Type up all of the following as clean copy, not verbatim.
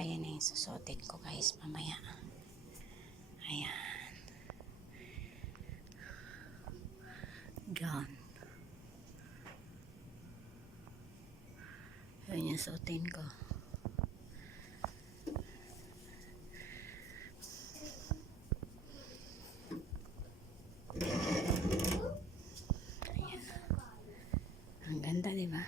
Ayan na yung susutin ko guys mamaya. Ayan. Gown. Ayan yung susutin ko. Ayan. Ang ganda, diba?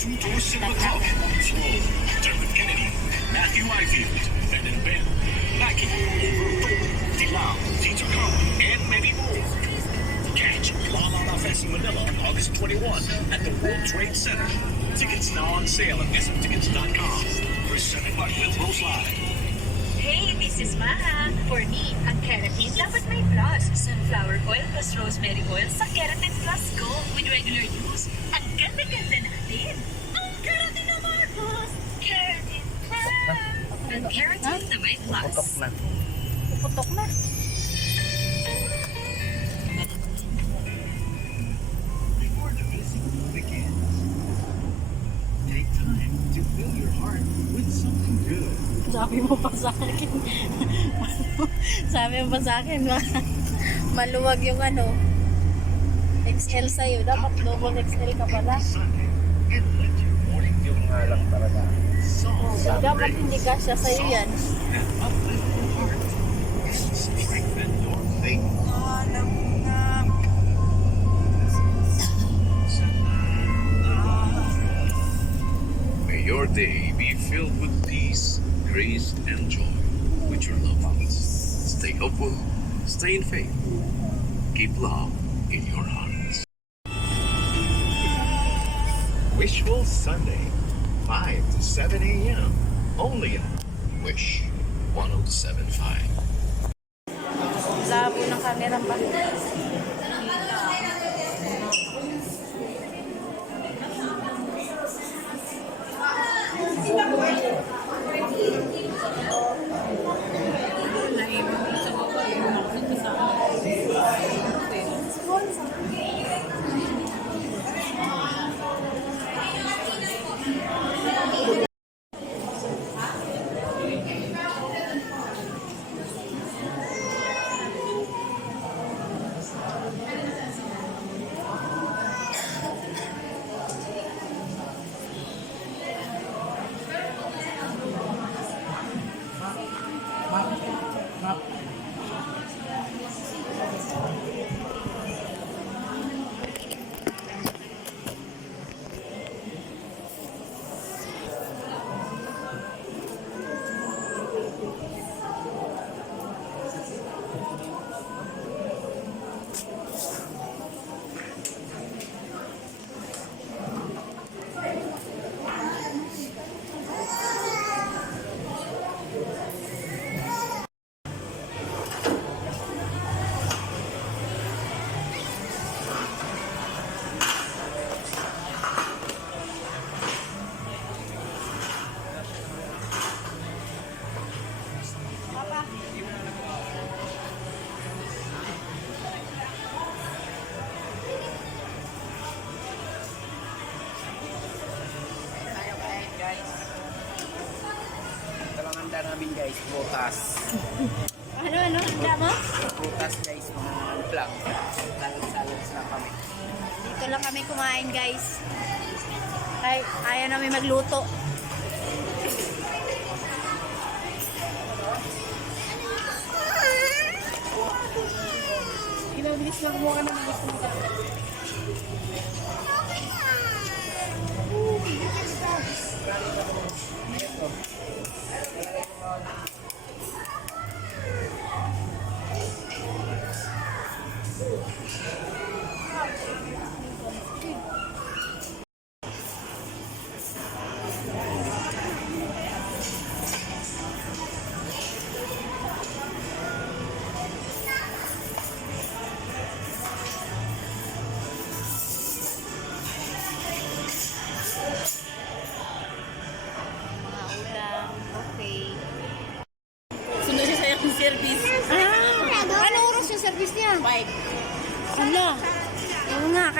Two-door Silver Cup. Dermot Kennedy, Matthew Ifield, Brendan Bell, Mackie, Dilau, Tito Carmen, and many more. Catch La La La Fest in Manila on August 21 at the World Trade Center. Tickets now on sale at smtickets.com. Presented by Rose Live. Hey, this is Maha. For me, ang keratin dapat may plus. Sunflower oil plus rosemary oil sa Keratin Plus Go with regular use. Ang ganda-ganda natin. Ang keratin na may plus. Keratin Plus. Ang keratin na may plus. Puputok na. Puputok na. Before the busy begins, take time to fill your heart with something good. Sabi mo pa sa akin. Sabi mo pa sa akin, maluwag yung ano, XL sa'yo. Dapat double XL ka pala. Sunday and let your morning Yung nga lang talaga. So, dapat hindi kasya sa'yo yan. and uplift your heart. Strengthen your faith. May your day be filled with peace, grace, and joy with your loved ones. Stay hopeful, stay in faith, keep love in your hearts. Wishful Sunday, 5 to 7 a.m. Only on Wish 107.5. Labo ng camera pa. Ito lang handa namin guys, prutas. Ano? Handa mo? Prutas guys, mga vlog. Salad-salads na kami. Dito lang kami kumain guys. Ay, ayaw namin magluto. Bilis lang mo ka na mag-gusto.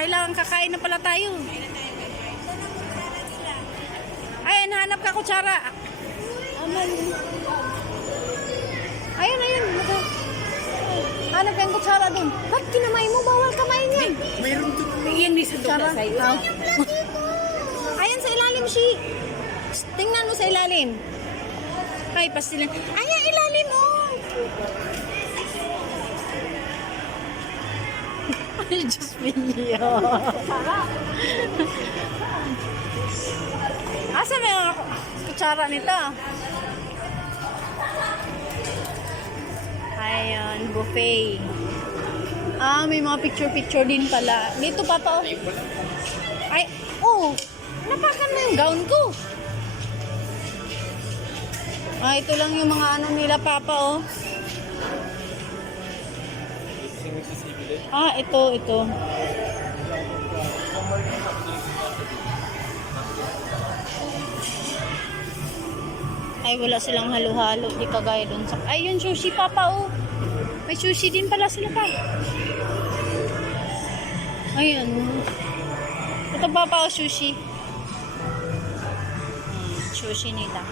kailangan kakain na pala tayo. Ay, hanap ka kutsara. Ayun, ayun. Hanap ka yung kutsara dun. Ba't kinamay mo? Bawal kamain yan. Mayroon doon. Yan di sa Kutsara. Ayan sa ilalim, Shi. Tingnan mo sa ilalim. Ay, pastilan. Ayan, ilalim, oh. Ay, Diyos mio. Asa may mga kutsara nito? Ayan, buffet. Ah, may mga picture-picture din pala. Dito, Papa, oh. Ay, oh. Napakan na yung gown ko. Ah, ito lang yung mga ano nila, Papa, oh. Ah, ito. Ay, wala silang halo-halo. Di kagaya dun sa... Ay, yung sushi, Papa, oh. May sushi din pala sila, pa. Ayan. Ito, Papa, oh, sushi. Sushi nila.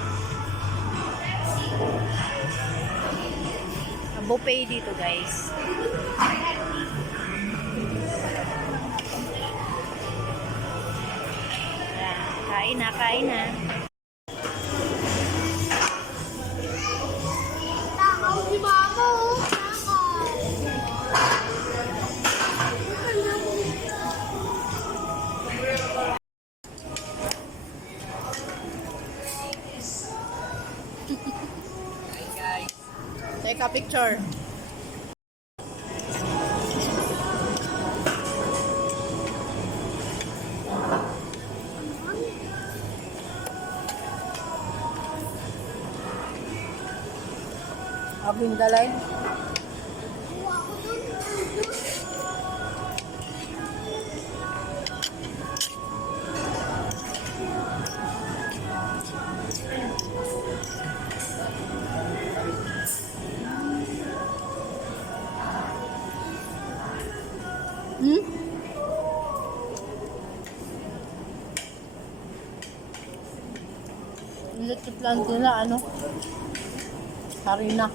Buffet dito, guys. Ayan, kain na. Take a picture. Abing dalay. Electric plant nila, ano? Harina.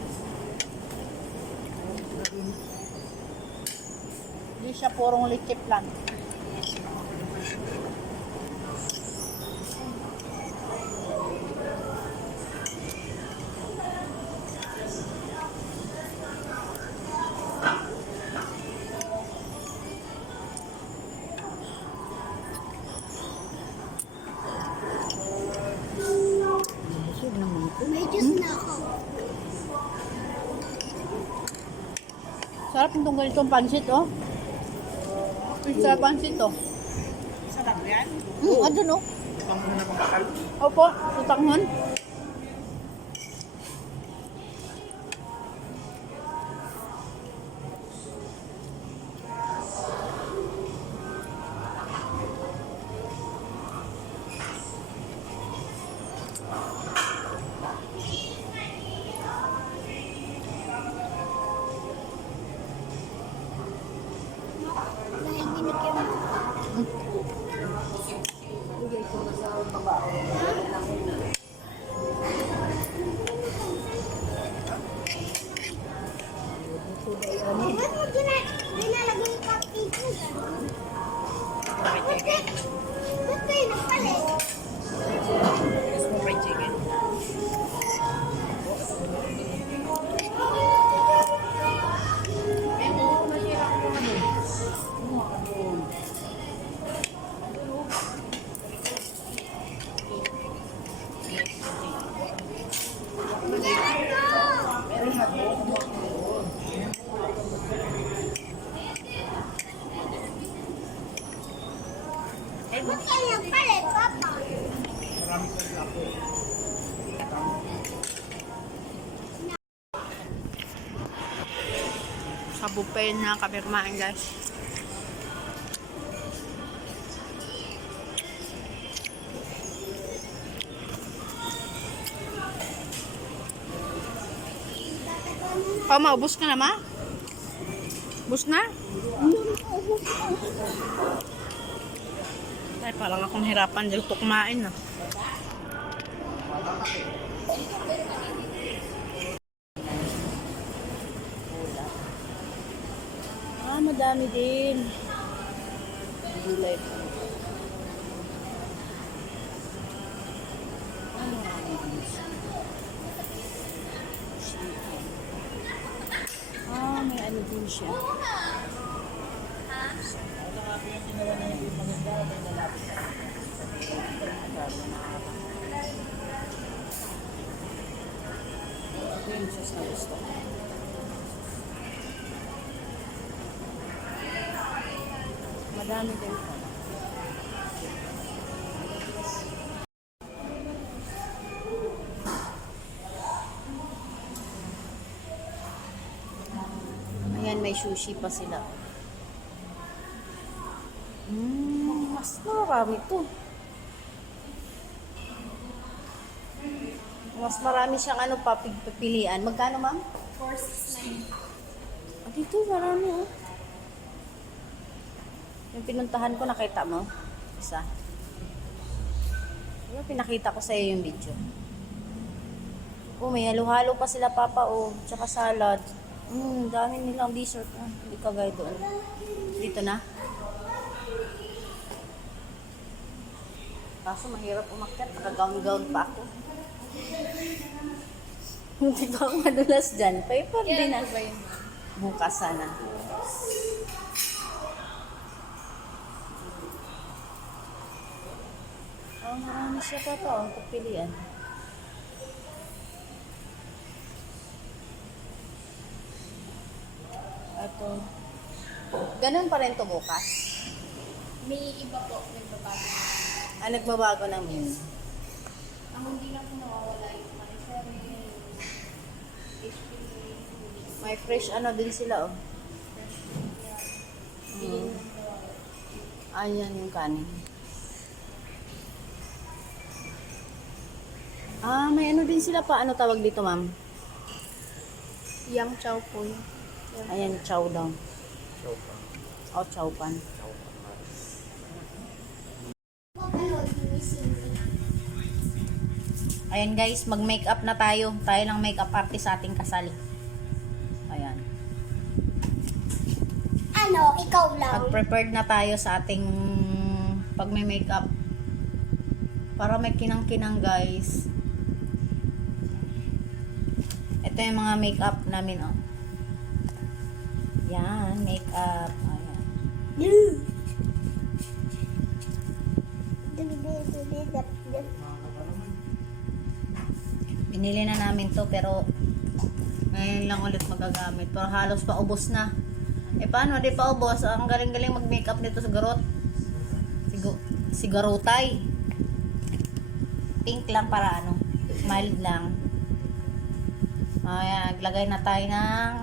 Hindi siya purong leche plant. May juice na ako. Sarap itong ganitong pansit, oh. Sarap pansit, oh. Sarap yan. Andun, oh. Ang muna pang bakal. Opo, tutakman. Dahil binigyan mo. Ba't mo dinalagay yung cupcake mo dyan? Ba't kayo nagpalit? Fried chicken. Ba't kayo nagpalit, Papa? Sa buffet na kami kumain, guys. Oh, maubos ka na, ma? Ubos na? Ay, parang akong hirapan dito kumain na. Ah, madami din. Gulay. Ano nga din siya? Ah, may ano din siya. Ito yung sauce na gusto ko. Madami din pa. Ayan, may sushi pa sila. Mas marami to. Mas marami siyang ano pa, pipilian. Magkano, ma'am? 469. Ah, dito, marami oh. Yung pinuntahan ko, nakita mo? Isa. Diba, pinakita ko sa iyo yung video. Oh, may halo-halo pa sila, papa, oh. Tsaka salad. Dami nilang dessert. Ah, hindi kagaya doon. Dito na. Kaso mahirap umakyat. Naka-gown-gown pa ako. Hindi pa ako madulas dyan. Paper din na. Bukas sana. Oh, marami siya pa pa. Oh, pagpilian. Ito. Ganun pa rin to bukas. May iba po, nagbabago. Ah, nagbabago ng menu. Ang hindi na po nawawala yung Mariferry, HPA, May fresh ano din sila, oh. Ayan yung kanin. Ah, may ano din sila pa. Ano tawag dito, ma'am? Yang chow po yun. Ayan, chow daw. Oh, chow pan. Ayan guys, mag-makeup na tayo. Tayo lang makeup artist sa ating kasal. Ayan. Ano, ikaw lang. Mag-prepared na tayo sa ating pag-makeup. Para may kinang-kinang guys. Ito yung mga makeup namin, oh. Yan, makeup. Ayan. Binili na namin to pero ngayon lang ulit magagamit. Pero halos pa ubos na. Eh paano, di pa ubos? Ang galing-galing mag-makeup nito sa garot. Si garotay. Pink lang para ano, mild lang. Ayan, naglagay na tayo ng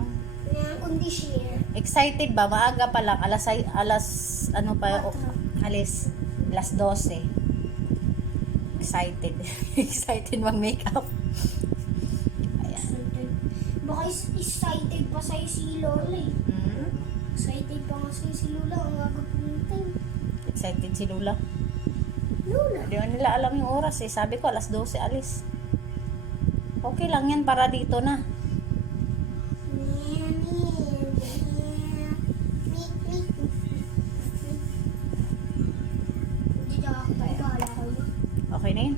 Conditioner. excited ba? Maaga pa lang. Ano pa? Alas 12. Excited. Excited mag-makeup. Ayan. Baka excited pa sa'yo si Lola eh. Hmm? Excited pa nga sa'yo si Lola. Ang aga pumunta. Excited si Lula. Lola. Hindi nila alam yung oras eh. Sabi ko, alas 12 alis. Okay lang yan para dito na. Hindi na ako tayo. Okay na yun.